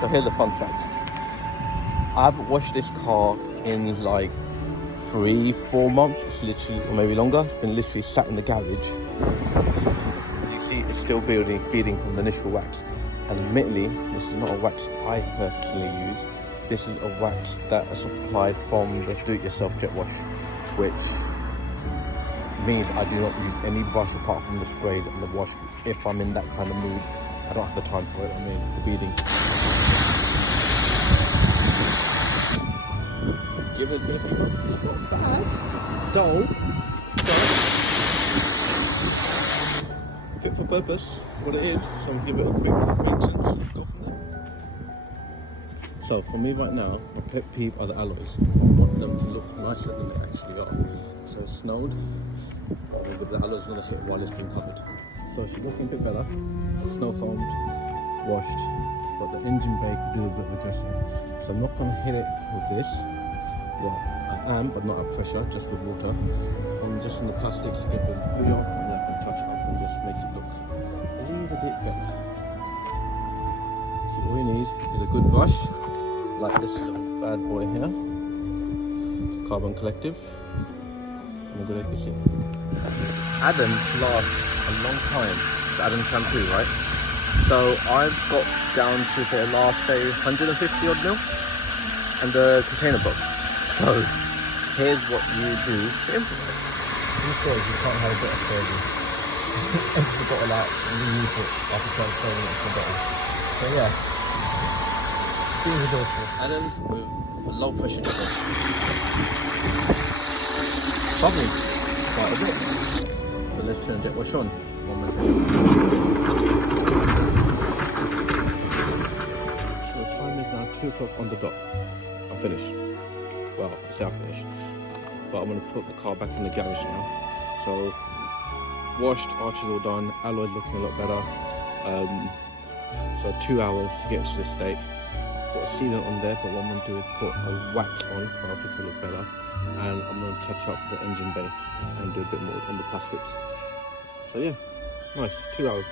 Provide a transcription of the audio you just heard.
So here's a fun fact. I haven't washed this car in like 3-4 months. It's literally, or maybe longer. It's been literally sat in the garage. You see it's still bleeding from the initial wax. And admittedly, this is not a wax I personally use. This is a wax that is supplied from the do-it-yourself jet wash, which means I do not use any brush apart from the sprays and the wash. If I'm in that kind of mood, I don't have the time for it. I mean, the beading. Give it a few months. It's not bad. Dull. Fit for purpose. What it is. So I'm gonna give it a quick maintenance. Go from there. So for me right now, my pet peeve are the alloys. I want them to look nicer than they actually are. So it snowed. But the alloys gonna hit while it's been covered. So it should look a bit better. Snow foamed, washed, but the engine bay could do a bit of adjustment. So I'm not gonna hit it with this. Well, I am, but not at pressure, just with water. And just in the plastics, get them pretty off, and I can touch it up and just make it look a little bit better. So all we need is a good brush, like this little bad boy here, Carbon Collective. And we're gonna see. Adams lasts a long time, the Adams shampoo, right? So I've got down to say last say 150 odd mil, and the container broke. So here's what you do to implement it. These boys, you can't have a bit of surgery. Empty the bottle out and reuse it after trying to throw it into the bottle. So yeah, be resourceful. Adams with a low pressure jet. Bubbling quite a bit. So let's turn jet wash on. 1 minute. So the time is now 2 o'clock on the dot. I'm finished. Well, I say I'm finished. But I'm going to put the car back in the garage now. So washed, arches all done, alloys looking a lot better. So 2 hours to get to this state. Put a sealant on there, but what I'm going to do is put a wax on, so I think it'll look better. And I'm going to touch up the engine bay and do a bit more on the plastics. So yeah, nice, 2 hours.